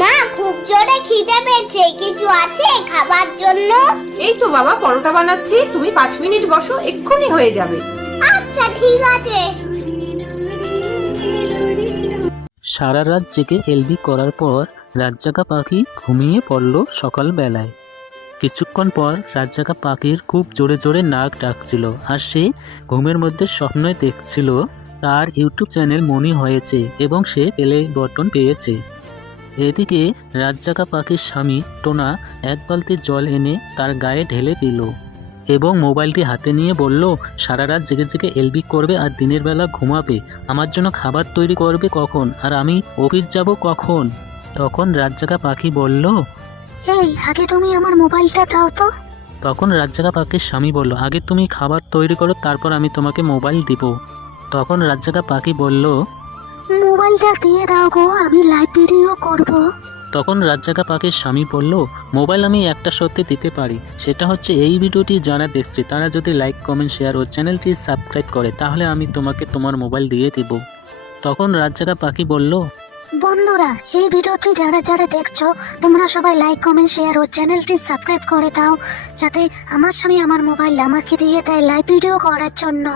মা খুব জোরে খিদে পেয়েছে। কিছু আছে খাবার জন্য? এই তো বাবা পরোটা বানাচ্ছি। তুমি পাঁচ মিনিট বসো এক্ষুনি হয়ে যাবে। আচ্ছা ঠিক আছে। সারা রাত জেগে এলবি করার পর রাতজাগা পাখি ঘুমিয়ে পড়ল সকালবেলায়। কিছুক্ষণ পর রাতজাগা পাখির খুব জোরে জোরে নাক ডাকছিল আর সে ঘুমের মধ্যে স্বপ্নে দেখছিল তার ইউটিউব চ্যানেল মনি হয়েছে এবং সে প্লে বটন পেয়েছে। এদিকে রাতজাগা পাখির স্বামী টোনা এক বালতি জল এনে তার গায়ে ঢেলে দিল এবং মোবাইলটি হাতে নিয়ে বলল সারা রাত জেগে জেগে এলবি করবে আর দিনের বেলা ঘুমাবে। আমার জন্য খাবার তৈরি করবে কখন? আর আমি অফিস যাব কখন? তখন রাতজাগা পাখি বলল এই আগে তুমি আমার মোবাইলটা দাও তো। তখন রাতজাগা পাখির স্বামী বলল আগে তুমি খাবার তৈরি করো তারপর আমি তোমাকে মোবাইল দিব। তখন রাতজাগা পাখি বলল মোবাইলটা দিয়ে দাও গো আমি লাইভ ভিডিও করব। তখন রাতজাগা পাখির স্বামী বলল মোবাইল আমি একটা সত্যি দিতে পারি সেটা হচ্ছে এই ভিডিওটি যারা দেখছে তারা যদি লাইক কমেন্ট শেয়ার ও চ্যানেলটি সাবস্ক্রাইব করে তাহলে আমি তোমাকে তোমার মোবাইল দিয়ে দিব। তখন রাতজাগা পাখি বলল বন্ধুরা এই ভিডিওটি যারা যারা দেখছ তোমরা সবাই লাইক কমেন্ট শেয়ার ও চ্যানেলটি সাবস্ক্রাইব করে দাও যাতে আমার স্বামী আমার মোবাইল আমাকে দিয়ে দেয় লাইভ ভিডিও করার জন্য।